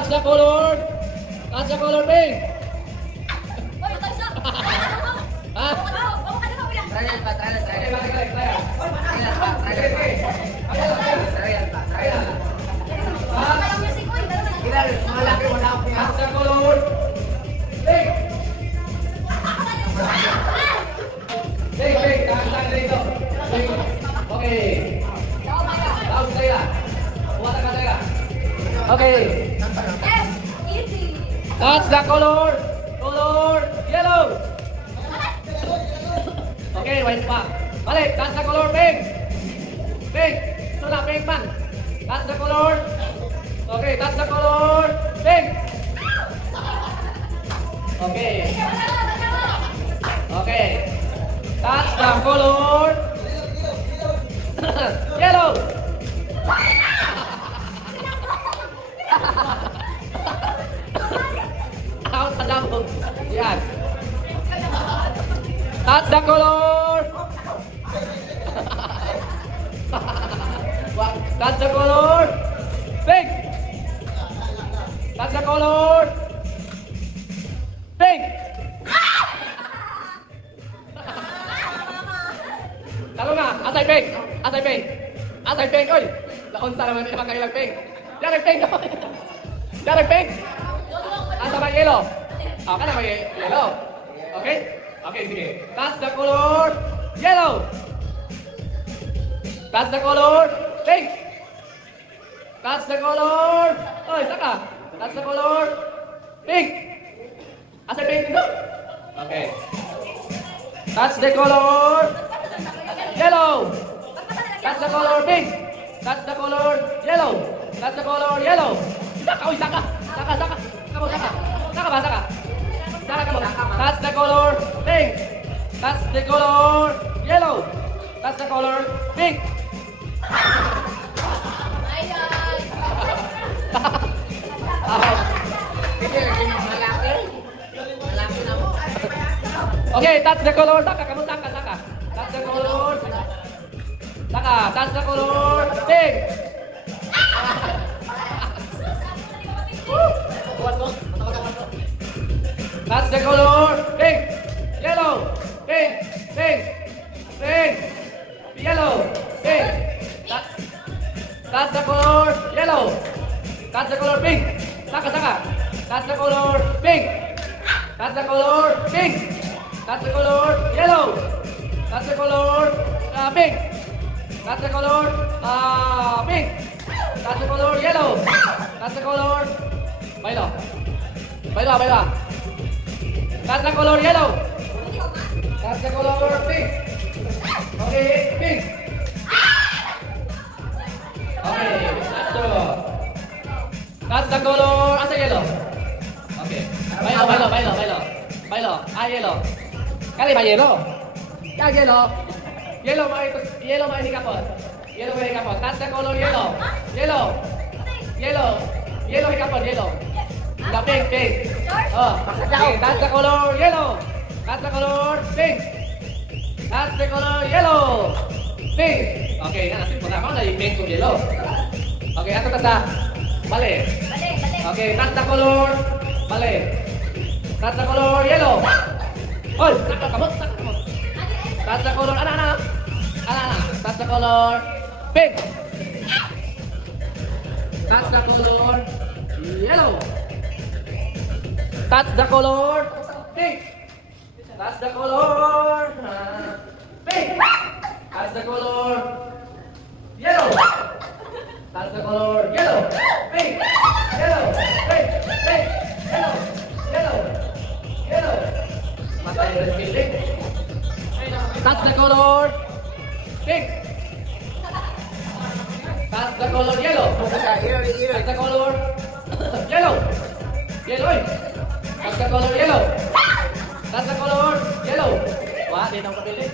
That's the color. That's the color pink. Ha? Trial pa. That's the color pink. Pink. Tahan dito. Pink. Okay. Tapos tayo. Buhat ka tayo. Okay. That's the color yellow. Okay, wait pa. Balik, that's the color pink. Pink. Ito na, pink man. That's the color. Okay, that's the color pink. Okay. Okay. That's the color yellow. Out sa damo. Yan. That's the color. That's the color pink. That's the color pink. Talo na, asay pink. Asay pink, oy. Laon sa naman yung kailang pink. Yan pink. Yan pink. Asa ba yellow? Ka na ba yellow? Okay? Okay, sige. That's the color yellow. That's the color pink. That's the color. Oy, saka. That's the color pink. Asa pink dito? Okay. That's the color yellow. That's the color pink. That's the color yellow. That's the color yellow. Saka, oy, saka. Saka. Saka ba? That's the color pink. That's the color yellow. That's the color pink. Okay, that's the color. Saka. That's the color. Saka. That's the color pink. That's the color pink, yellow, pink, yellow, pink. That's the color yellow. That's the color pink. Saka. That's the color pink. That's the color pink. That's the color yellow. That's the color pink. That's the color pink. That's the color yellow. That's the color baila. That's the color yellow. That's the color pink. Okay, pink. Okay, that's the color. Asa yellow? Okay. Bailo. Yellow. Kali ba yellow? Yellow. Yellow ba ini kapot? That's the color yellow. Yellow kapot, yellow. The pink. Oh, okay, that's the color yellow. That's the color pink. That's the color yellow. Pink. Okay, natin po na yung pink kung yellow. Okay, ato ta sa bale. Okay, that's the color bale. That's the color yellow. Oy, saka kamot. That's the color ana. That's the color pink. That's the color yellow. That's the color pink. That's the color pink. That's the color yellow. That's the color yellow. Pink. Yellow. Pink. Yellow. That's the color pink. That's the color yellow. That's the color yellow. That's the color yellow. That's the color yellow. Wah, dia tahu kepilih.